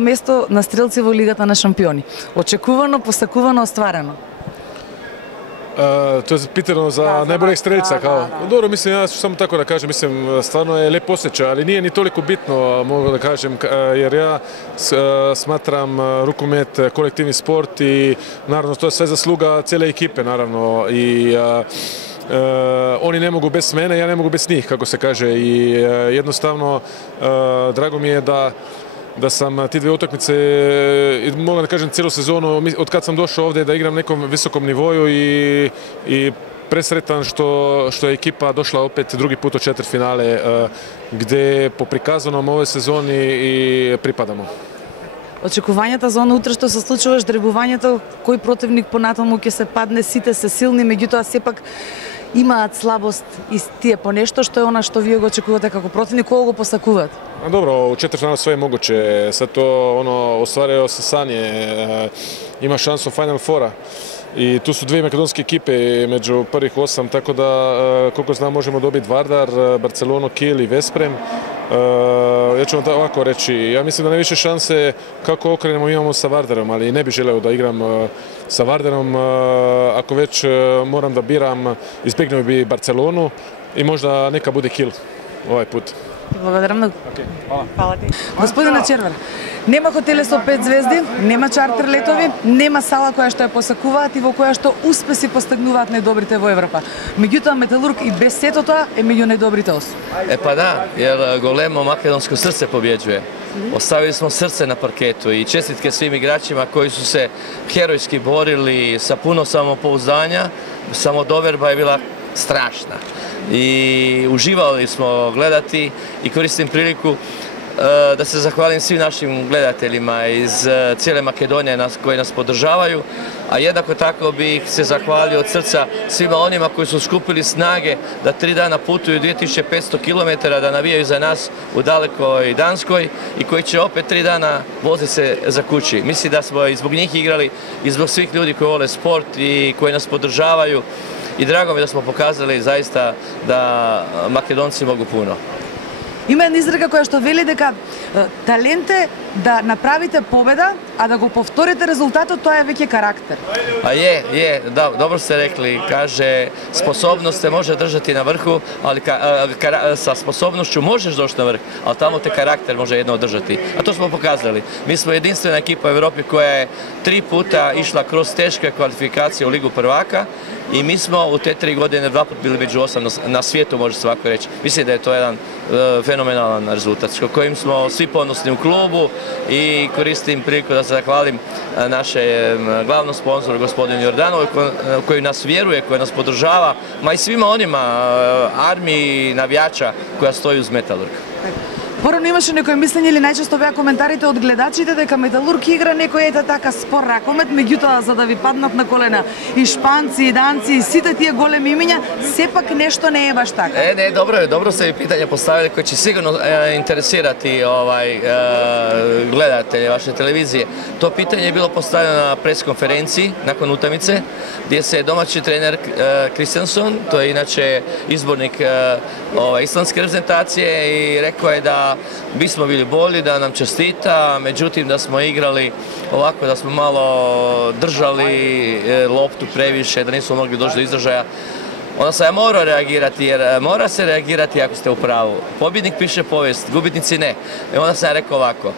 Место на стрелци во Лигата на шампиони. Очекувано, посакувано, остварено. To je pitano za najboljeg strelca. Dobro, mislim, ja ću samo tako da kažem, mislim, stvarno je lijep osjećaj, ali nije ni toliko bitno, mogu da kažem, jer ja smatram rukomet kolektivni sport i naravno to je sve zasluga cijele ekipe, naravno, i oni ne mogu bez mene, ja ne mogu bez njih, kako se kaže, i jednostavno drago mi je da sam ti dvije utakmice, mogu da kažem cijelu sezonu, od kad sam došao ovdje da igram na nekom visokom nivoju i presretan što je ekipa došla opet drugi put u četvrtfinale gdje po prikazanom ovoj sezoni i pripadamo. Очекувањата за оно утре што се случуваш, дребувањето, кој противник понатаму ќе се падне, сите се силни, меѓутоа сепак имаат слабост и тие по нешто, што е она што вие го очекувате како противник, кога го посакувате? Dobro, u četvrtfinalu sve je moguće, sad to ostvario se sanje, ima šansu Final Fora i tu su dvije makedonske ekipe među prvih 8, tako da koliko znam možemo dobiti Vardar, Barcelonu, Kiel i Vesprem. Ja ću vam ovako reći, ja mislim da najviše šanse kako okrenemo imamo sa Vardarom, ali ne bih želeo da igram sa Vardarom, ako već moram da biram, izbjegnemo bi Barcelonu i možda neka bude Kiel ovaj put. Благодарам многу. Фала ти. Господине Червар, нема хотели со 5 звезди, нема чартер летови, нема сала која што ја посакуваат и во која што успеси постигнуваат најдобрите во Европа. Меѓутоа Металург и без сето тоа е меѓу најдобрите 8. Pa da, jer golemo makedonsko srce pobjeđuje. Ostavili smo srce na parketu i čestitke svim igračima koji su se herojski borili sa puno samopouzdanja. Samodoverba je bila strašna i uživali smo gledati i koristim priliku da se zahvalim svim našim gledateljima iz cijele Makedonije koji nas podržavaju, a jednako tako bih se zahvalio od srca svima onima koji su skupili snage da 3 dana putuju 2500 km da navijaju za nas u dalekoj Danskoj i koji će opet 3 dana voziti se za kući. Mislim da smo i zbog njih igrali i zbog svih ljudi koji vole sport i koji nas podržavaju. I drago mi je da smo pokazali zaista da Makedonci mogu puno. Има една изрека која што вели дека талент е да направите победа, а да го повторите резултатот, тоа е веќе карактер. A je, da, dobro ste rekli, kaže, sposobnost se može držati na vrhu, ali sa sposobnošću možeš doći na vrh, ali tamo te karakter može jedno održati. A to smo pokazali. Mi smo jedinstvena ekipa u Europi koja je 3 puta išla kroz teške kvalifikacije u Ligu prvaka i mi smo u te 3 godine 2 puta bili među 8 na svijetu, može se ovako reći. Mislim da je to jedan fenomenalan rezultat s kojim smo svi ponosni u klubu i koristim priliku da se zahvalim našem glavnom sponzoru gospodinu Jordanovu koji nas vjeruje, koji nas podržava, ma i svima onima armiji navijača koja stoji uz Metalurg. Порано имаше некои мислење или најчесто беа коментарите од гледачите дека Металург игра некој ета така спор ракомет, меѓутоа за да ви паднат на колена и шпанци, и данци, и сите тие големи имиња, сепак нешто не е баш така. Не, dobro ste vi pitanje postavili koje će sigurno interesirati gledatelje vaše televizije. To pitanje je bilo postavljeno na preskonferenciji nakon utakmice gdje se domaći trener Kristjansson, to je inače izbornik islandske reprezentacije, i rekao je da bismo bili bolji, da nam čestita, međutim da smo igrali ovako, da smo malo držali loptu previše, da nismo mogli doći do izražaja. Onda sam ja morao reagirati, jer mora se reagirati ako ste u pravu. Pobjednik piše povijest, gubitnici ne. I onda sam ja rekao ovako,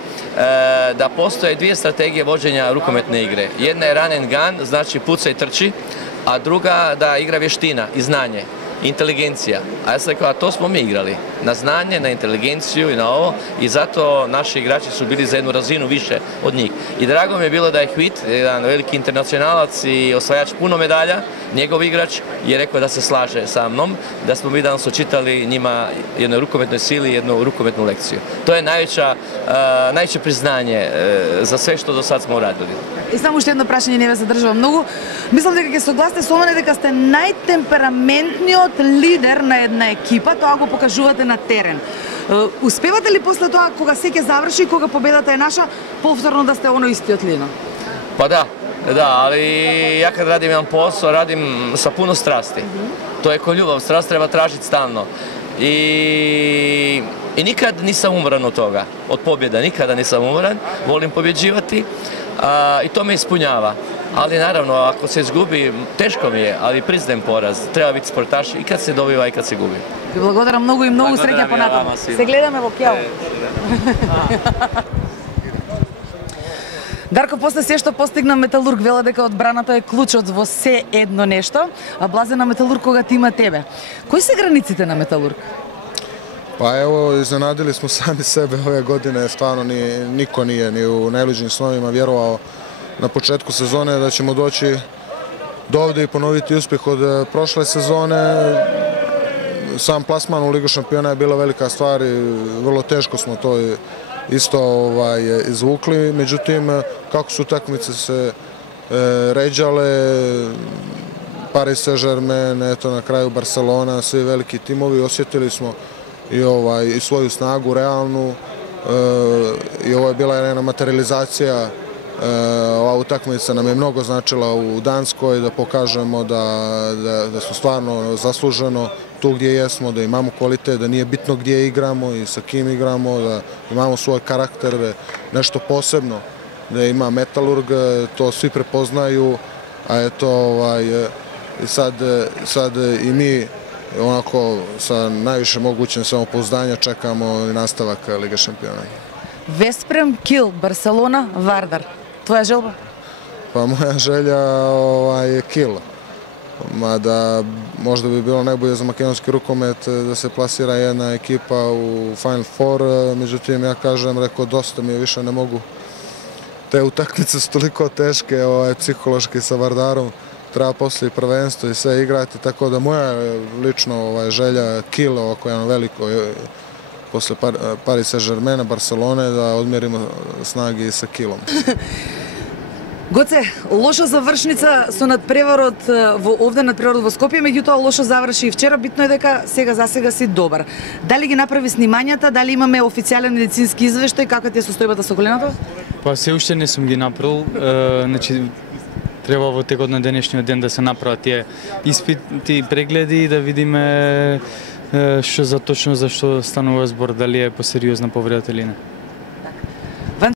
da postoje 2 strategije vođenja rukometne igre. Jedna je run and gun, znači puca i trči, a druga da igra vještina i znanje. Inteligencija. A ja sam rekao, a to smo mi igrali. Na znanje, na inteligenciju i na ovo, i zato naši igrači su bili za jednu razinu više od njih. I drago mi je bilo da je Hvit, jedan veliki internacionalac i osvajač puno medalja, njegov igrač je rekao da se slaže sa mnom, da smo mi danas očitali njima jednoj rukometnoj sili, jednu rukometnu lekciju. To je najveće priznanje za sve što do sad smo uradili. И само уште едно прашање, не ве задржувам многу. Мислам дека ќе согласите со мене дека сте најтемпераментниот лидер на една екипа, тоа го покажувате на терен. Успевате ли после тоа, кога се ќе заврши, кога победата е наша, повторно да сте оно истиот лино? Pa da, ali ja kad radim jedan posao, radim sa puno strasti. To je ko ljubav, strast treba tražiti stalno. i nikad nisam umoran od toga, od pobjeda, nikada nisam umoran, volim pobjeđivati i to me ispunjava. Ali naravno, ako se izgubi, teško mi je, ali priznajem poraz. Treba biti sportaš i kad se dobiva i kad se gubi. Ви благодарам многу и многу среќа понатаму. Се гледаме во Кјао. Дарко, после се што постигна Металург, вела дека одбраната е клучот во се едно нешто, а блазе на Металург кога ти има тебе. Кои се границите на Металург? Pa evo, iznenadili smo sami sebe ove godine, stvarno niko nije ni u najluđim snovima vjerovao na početku sezone da ćemo doći do ovde i ponoviti uspjeh od prošle sezone. Sam plasman u Ligu šampiona je bila velika stvar i vrlo teško smo to isto izvukli, međutim kako su utakmice se ređale, Paris Saint-Germain, eto na kraju Barcelona, svi veliki timovi, osjetili smo i svoju snagu realnu i ovo je bila jedna materializacija. Ova utakmica nam je mnogo značila u Danskoj, da pokažemo da smo stvarno zasluženo tu gdje jesmo, da imamo kvalitet, da nije bitno gdje igramo i sa kim igramo, da imamo svoj karakter, nešto posebno, da ima Metalurg, to svi prepoznaju, a eto sad i mi onako sa najviše mogućem samopouzdanja čekamo nastavak Lige šampiona. Веспрем, Кил, Барселона, Вардар. Твоја желба? Pa moja želja je Kil. Mada možda bi bilo najbolje za makedonski rukomet da se plasira jedna ekipa u Final Four, međutim ja kažem, rekao, dosta mi je, više ne mogu. Te utakmice su toliko teške, psihološki sa Vardarom, treba poslije prvenstvo i sve igrati, tako da moja lično želja Kil, ovako jedno veliko, posle Paris Saint-Germaina, Barcelone, da odmjerimo snagi sa Kilom. Гоце, лоша завршница со надпреварот овде надпреварот во Скопје, меѓутоа лошо заврши и вчера. Битно е дека за сега си добар. Дали ги направи снимањата, дали имаме официјален медицински извештај, каква ти е состојбата со коленото? Па се уште не сум ги направил, значи треба во текот на денешниот ден да се направат тие испити, прегледи и да видиме што за точно зашто станува збор, дали е посериозна повредата или не.